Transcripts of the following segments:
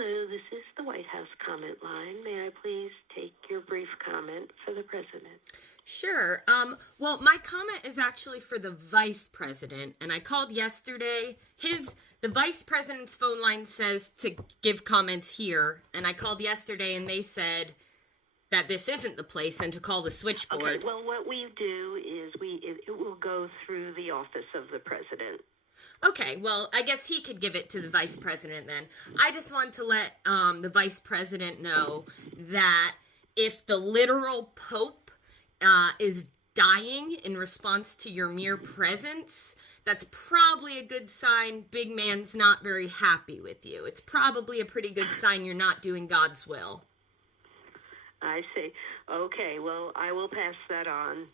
Hello, this is the White House comment line. May I please take your brief comment for the president? Sure. Well, my comment is actually for the vice president, and I called yesterday. The vice president's phone line says to give comments here, and I called yesterday and they said that this isn't the place and to call the switchboard. Okay, well, what we do is it will go through the office of the president. Okay, well, I guess he could give it to the vice president then. I just want to let the vice president know that if the literal Pope is dying in response to your mere presence, that's probably a good sign big man's not very happy with you. It's probably a pretty good sign you're not doing God's will. I see. Okay, well, I will pass that on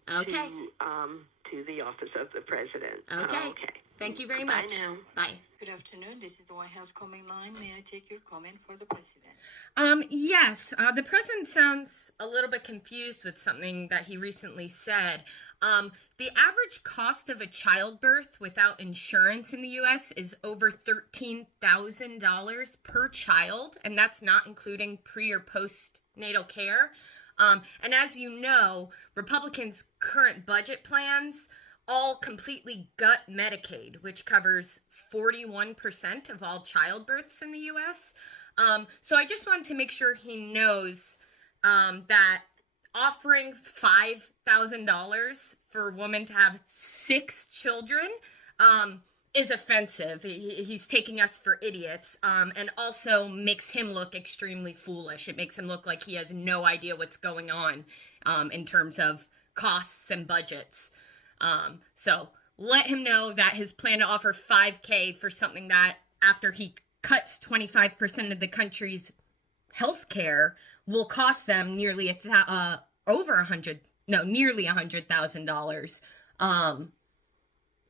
to the office of the president. Okay. Thank you very much. Bye now. Bye. Good afternoon. This is the White House comment line. May I take your comment for the president? Yes. The president sounds a little bit confused with something that he recently said. The average cost of a childbirth without insurance in the U.S. is over $13,000 per child, and that's not including pre- or postnatal care. And as you know, Republicans' current budget plans all completely gut Medicaid, which covers 41% of all childbirths in the U.S. So I just wanted to make sure he knows that offering $5,000 for a woman to have 6 children is offensive. He's taking us for idiots, and also makes him look extremely foolish. It makes him look like he has no idea what's going on in terms of costs and budgets. So let him know that his plan to offer $5,000 for something that, after he cuts 25% of the country's health care, will cost them nearly $100,000,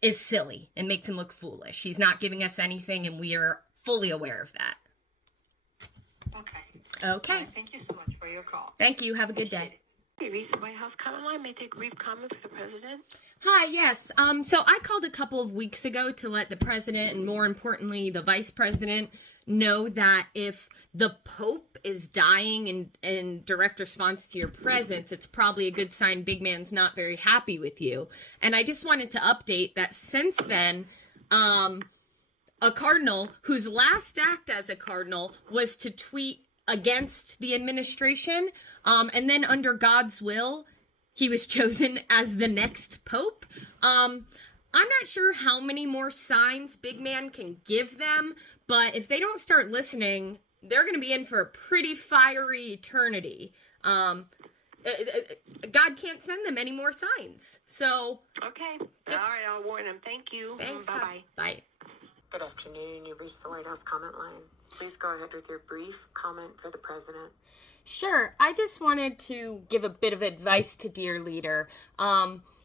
is silly and makes him look foolish. He's not giving us anything, and we are fully aware of that. Okay. Thank you so much for your call. Thank you. Have a good day. Hey, Reese, White House comment line. May I take a brief comment for the president? Hi, yes. So I called a couple of weeks ago to let the president, and more importantly, the vice president, know that if the Pope is dying in direct response to your presence, it's probably a good sign big man's not very happy with you. And I just wanted to update that since then, a cardinal whose last act as a cardinal was to tweet against the administration, and then under God's will, he was chosen as the next Pope. I'm not sure how many more signs big man can give them, but if they don't start listening, they're going to be in for a pretty fiery eternity. God can't send them any more signs. So, okay. All right, I'll warn them. Thank you. Thanks. Bye-bye. Bye. Good afternoon. You've reached the White House comment line. Please go ahead with your brief comment for the president. Sure. I just wanted to give a bit of advice to dear leader.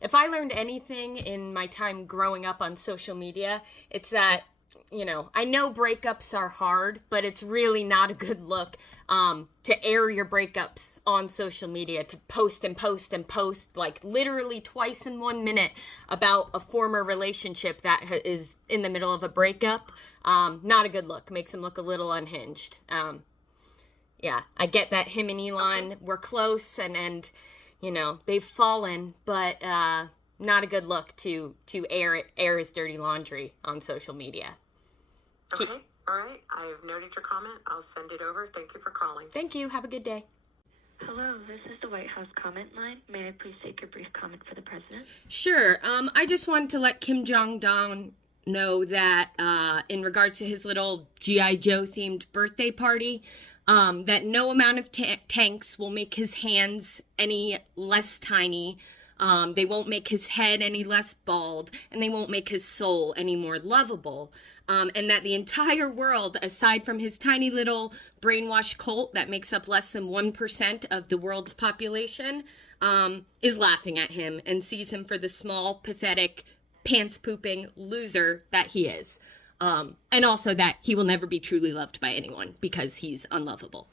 If I learned anything in my time growing up on social media, it's that, I know breakups are hard, but it's really not a good look to air your breakups on social media, to post and post and post, like literally twice in 1 minute about a former relationship that is in the middle of a breakup. Not a good look. Makes him look a little unhinged. Yeah, I get that him and Elon were close and they've fallen, but not a good look to air his dirty laundry on social media. Okay, all right. I have noted your comment. I'll send it over. Thank you for calling. Thank you. Have a good day. Hello, this is the White House comment line. May I please take your brief comment for the president? Sure. I just wanted to let Kim Jong-un know that in regards to his little G.I. Joe themed birthday party, that no amount of tanks will make his hands any less tiny. They won't make his head any less bald, and they won't make his soul any more lovable. And that the entire world, aside from his tiny little brainwashed cult that makes up less than 1% of the world's population, is laughing at him and sees him for the small, pathetic, pants-pooping loser that he is. And also that he will never be truly loved by anyone because he's unlovable.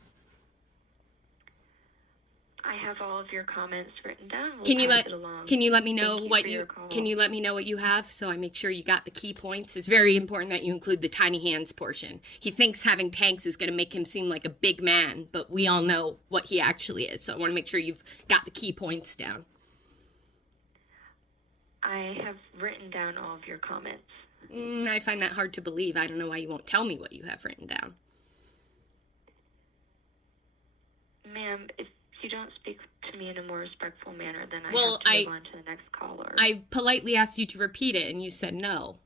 I have all of your comments written down. We'll Can you pass let it along. Can you let me know Thank you what for you your call. Can you let me know what you have so I make sure you got the key points? It's very important that you include the tiny hands portion. He thinks having tanks is going to make him seem like a big man, but we all know what he actually is. So I want to make sure you've got the key points down. I have written down all of your comments. I find that hard to believe. I don't know why you won't tell me what you have written down. Ma'am, if you don't speak to me in a more respectful manner, then I Well, have to move on to the next caller. I politely asked you to repeat it, and you said no.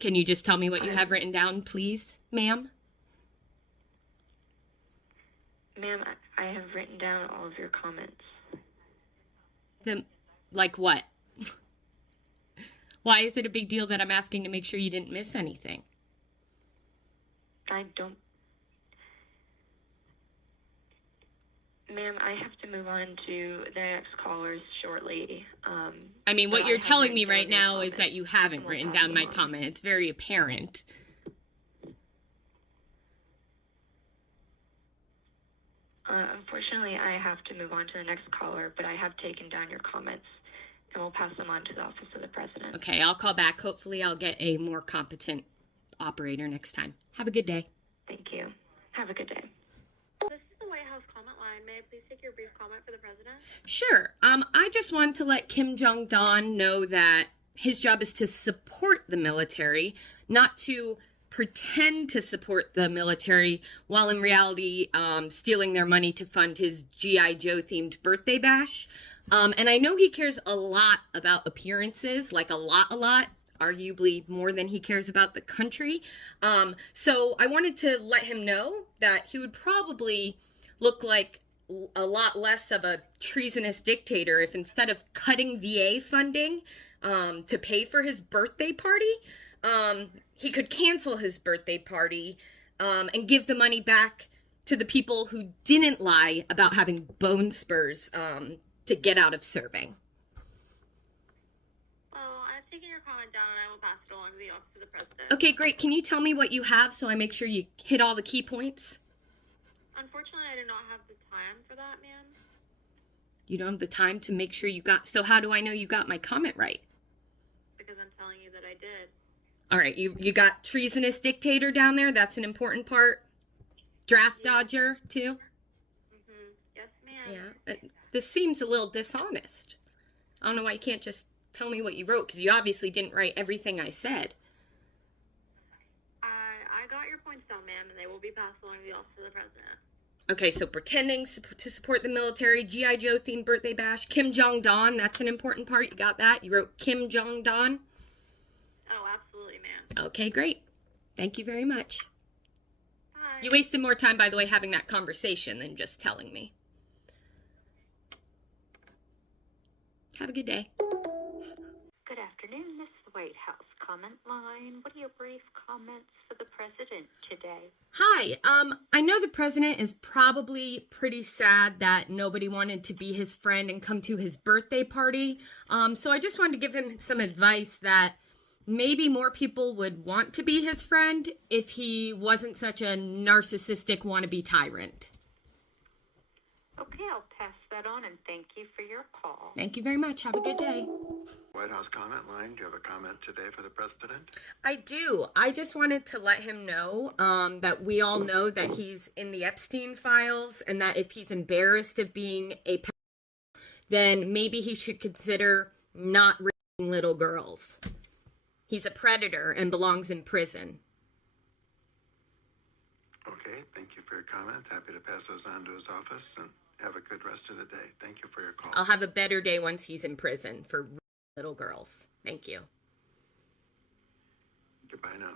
Can you just tell me what you have written down, please, ma'am? Ma'am, I have written down all of your comments. Like what? Why is it a big deal that I'm asking to make sure you didn't miss anything? I don't... Ma'am, I have to move on to the next callers shortly. I mean, what but you're I have telling me written right down your now is that comments, you haven't and we'll written pass down them my on. comment. It's very apparent. Unfortunately, I have to move on to the next caller, but I have taken down your comments, and we'll pass them on to the Office of the President. Okay, I'll call back. Hopefully I'll get a more competent operator next time. Have a good day. Thank you. Have a good day. This is the White House comment line. May I please take your brief comment for the president? Sure. I just want to let Kim Jong-un know that his job is to support the military, not to pretend to support the military while in reality stealing their money to fund his G.I. Joe themed birthday bash. And I know he cares a lot about appearances, like a lot, arguably more than he cares about the country. So I wanted to let him know that he would probably look like a lot less of a treasonous dictator if instead of cutting VA funding to pay for his birthday party, he could cancel his birthday party and give the money back to the people who didn't lie about having bone spurs to get out of serving. Well, I've taken your comment down and I will pass it along to the Office of the President. Okay, great. Can you tell me what you have so I make sure you hit all the key points? Unfortunately, I do not have the time for that, ma'am. You don't have the time to make sure you got... So how do I know you got my comment right? Because I'm telling you that I did. All right, you got treasonous dictator down there. That's an important part. Draft dodger, too. Yes, ma'am. Yeah. This seems a little dishonest. I don't know why you can't just tell me what you wrote, because you obviously didn't write everything I said. I got your points down, ma'am, and they will be passed along to the Office of the President. Okay, so pretending to support the military, G.I. Joe themed birthday bash, Kim Jong-un, that's an important part. You got that? You wrote Kim Jong-un? Oh, absolutely, ma'am. Okay, great. Thank you very much. Bye. You wasted more time, by the way, having that conversation than just telling me. Have a good day. Good afternoon. This is the White House comment line. What are your brief comments for the president today? Hi, I know the president is probably pretty sad that nobody wanted to be his friend and come to his birthday party. So I just wanted to give him some advice that maybe more people would want to be his friend if he wasn't such a narcissistic wannabe tyrant. Okay, I'll pass that on, and thank you for your call. Thank you very much. Have a good day. White House comment line. Do you have a comment today for the president? I do. I just wanted to let him know that we all know that he's in the Epstein files, and that if he's embarrassed of being a pedophile, then maybe he should consider not raping little girls. He's a predator and belongs in prison. Okay, thank you for your comments. Happy to pass those on to his office, and have a good rest of the day. Thank you for your call. I'll have a better day once he's in prison for little girls. Thank you. Goodbye now.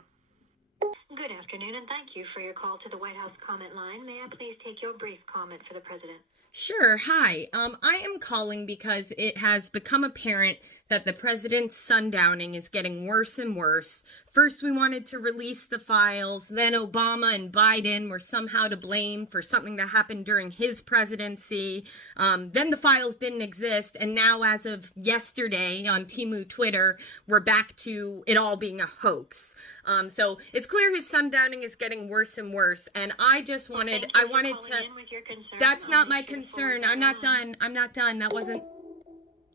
Good afternoon, and thank you for your call to the White House comment line. May I please take your brief comment for the president? Sure. Hi. I am calling because it has become apparent that the president's sundowning is getting worse and worse. First, we wanted to release the files. Then Obama and Biden were somehow to blame for something that happened during his presidency. Then the files didn't exist. And now, as of yesterday on Temu Twitter, we're back to it all being a hoax. So it's clear his sundowning sundowning is getting worse and worse. And I just wanted, that's not my concern. I'm not done. That wasn't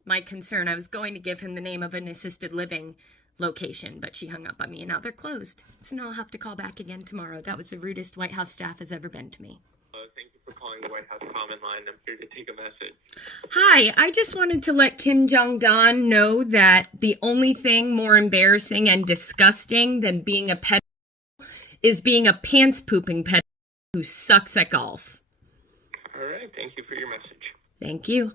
my concern. I was going to give him the name of an assisted living location, but she hung up on me and now they're closed. So now I'll have to call back again tomorrow. That was the rudest White House staff has ever been to me. Thank you for calling the White House comment line. I'm here to take a message. Hi, I just wanted to let Kim Jong-un know that the only thing more embarrassing and disgusting than being a pet is being a pants-pooping pet who sucks at golf. All right, thank you for your message. Thank you.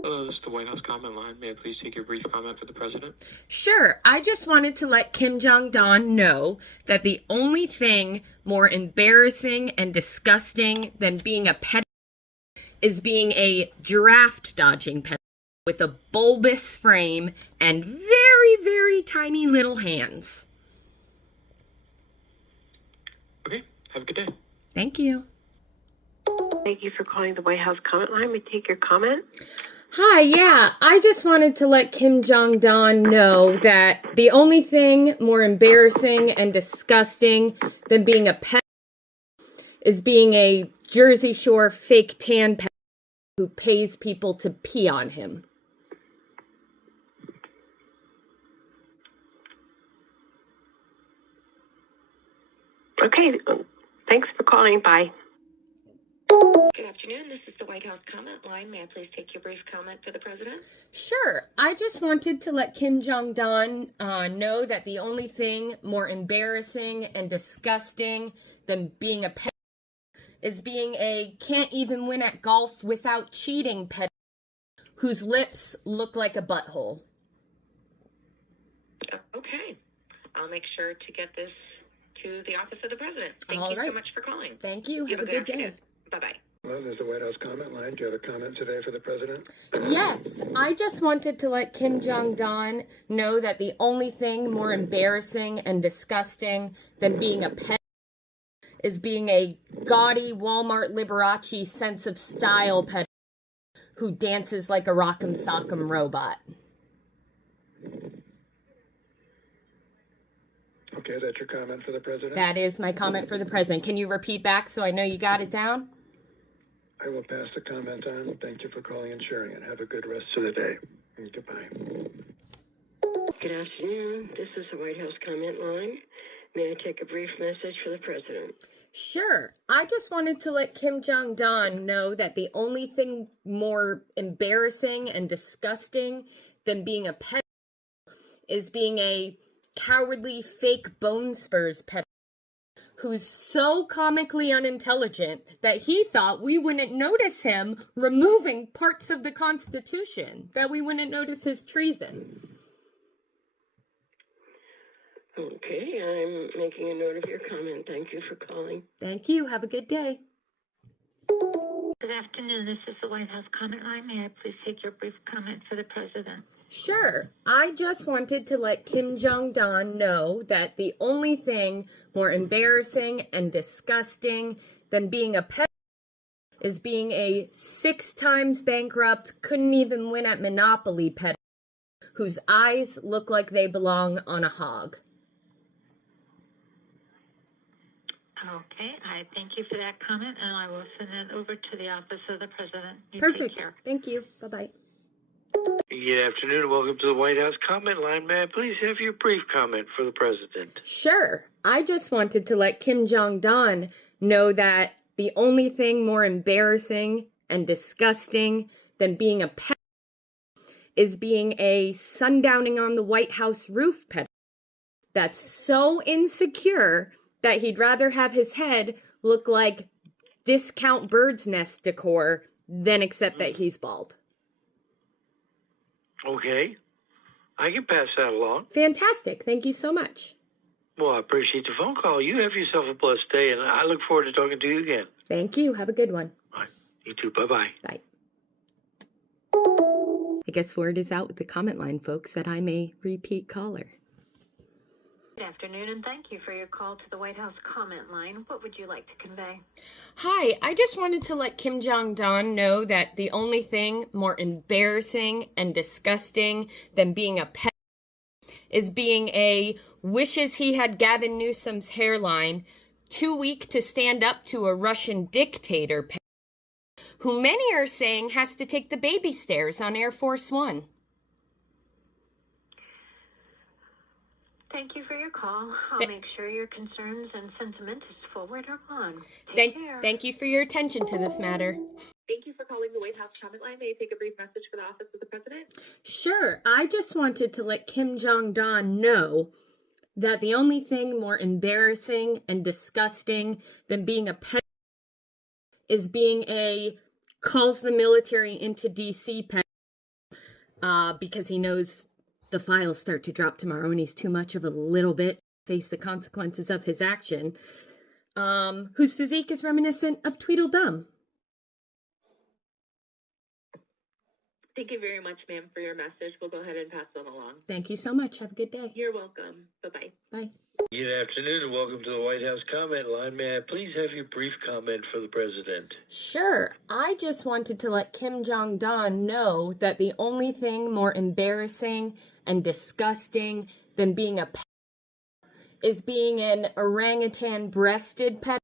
Hello, this is the White House comment line. May I please take your brief comment for the president? Sure. I just wanted to let Kim Jong-un know that the only thing more embarrassing and disgusting than being a pet is being a draft-dodging pet with a bulbous frame and very, very tiny little hands. Okay, have a good day. Thank you. Thank you for calling the White House comment line. We take your comment. Hi, yeah, I just wanted to let Kim Jong-un know that the only thing more embarrassing and disgusting than being a pet is being a Jersey Shore fake tan pet who pays people to pee on him. Okay, thanks for calling. Bye. Good afternoon. This is the White House comment line. May I please take your brief comment for the president? Sure. I just wanted to let Kim Jong-un know that the only thing more embarrassing and disgusting than being a pet is being a can't even win at golf without cheating pet whose lips look like a butthole. Okay. I'll make sure to get this to the office of the president. Thank All you right. so much for calling. Thank you. Have a good day. Bye-bye. Hello, this is the White House comment line. Do you have a comment today for the president? Yes, I just wanted to let Kim Jong-un know that the only thing more embarrassing and disgusting than being a pet is being a gaudy Walmart Liberace sense of style pet who dances like a rock'em sock'em robot. Okay, that's your comment for the president? That is my comment for the president. Can you repeat back so I know you got it down? I will pass the comment on. Thank you for calling and sharing it. Have a good rest of the day. And goodbye. Good afternoon. This is the White House comment line. May I take a brief message for the president? Sure. I just wanted to let Kim Jong-un know that the only thing more embarrassing and disgusting than being a pet is being a cowardly fake bone spurs pet who's so comically unintelligent that he thought we wouldn't notice him removing parts of the Constitution, that we wouldn't notice his treason. Okay, I'm making a note of your comment. Thank you for calling. Thank you. Have a good day. Good afternoon. This is the White House comment line. May I please take your brief comment for the president? Sure. I just wanted to let Kim Jong-un know that the only thing more embarrassing and disgusting than being a pet is being a 6 times bankrupt, couldn't even win at Monopoly pet whose eyes look like they belong on a hog. Okay, I thank you for that comment, and I will send it over to the office of the president. You Perfect. Take care. Thank you. Bye-bye. Good afternoon and welcome to the White House comment line. May I please have your brief comment for the president? Sure. I just wanted to let Kim Jong-un know that the only thing more embarrassing and disgusting than being a pet is being a sundowning on the White House roof pet that's so insecure that he'd rather have his head look like discount bird's nest decor than accept that he's bald. Okay. I can pass that along. Fantastic. Thank you so much. Well, I appreciate the phone call. You have yourself a blessed day, and I look forward to talking to you again. Thank you. Have a good one. All right. You too. Bye-bye. Bye. I guess word is out with the comment line, folks, that I'm a repeat caller. Good afternoon, and thank you for your call to the White House comment line. What would you like to convey? Hi, I just wanted to let Kim Jong-un know that the only thing more embarrassing and disgusting than being a pet is being a wishes he had Gavin Newsom's hairline, too weak to stand up to a Russian dictator pet, who many are saying has to take the baby stairs on Air Force One. Thank you for your call. I'll make sure your concerns and sentiments is forwarded on. Take care. Thank you for your attention to this matter. Thank you for calling the White House comment line. May I take a brief message for the office of the president? Sure. I just wanted to let Kim Jong-un know that the only thing more embarrassing and disgusting than being a pet is being a calls the military into D.C. pet, because he knows the files start to drop tomorrow and he's too much of a little bit to face the consequences of his action, whose physique is reminiscent of Tweedledum. Thank you very much, ma'am, for your message. We'll go ahead and pass it along. Thank you so much. Have a good day. You're welcome. Bye-bye. Bye. Good afternoon and welcome to the White House comment line. May I please have your brief comment for the president? Sure. I just wanted to let Kim Jong-un know that the only thing more embarrassing and disgusting than being a pet is being an orangutan-breasted pet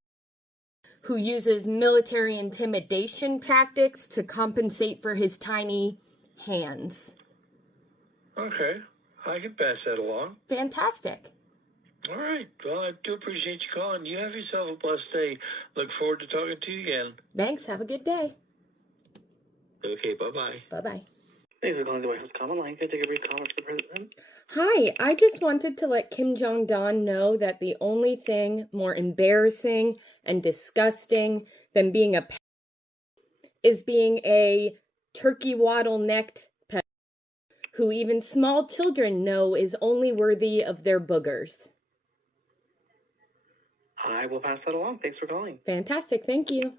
who uses military intimidation tactics to compensate for his tiny hands. Okay, I can pass that along. Fantastic. All right, well, I do appreciate you calling. You have yourself a blessed day. Look forward to talking to you again. Thanks. Have a good day. Okay, bye-bye. Bye-bye. Thanks for calling the White House comment line. Can I take a brief comment for the president? Hi, I just wanted to let Kim Jong-un know that the only thing more embarrassing and disgusting than being a pet is being a turkey waddle-necked pet who even small children know is only worthy of their boogers. I will pass that along. Thanks for calling. Fantastic. Thank you.